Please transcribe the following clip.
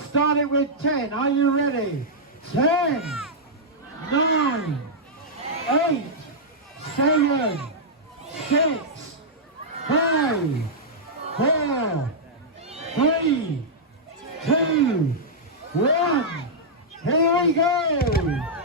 Let's start it with 10. Are you ready? 10, 9, 8, 7, 6, 5, 4, 3, 2, 1. Here we go.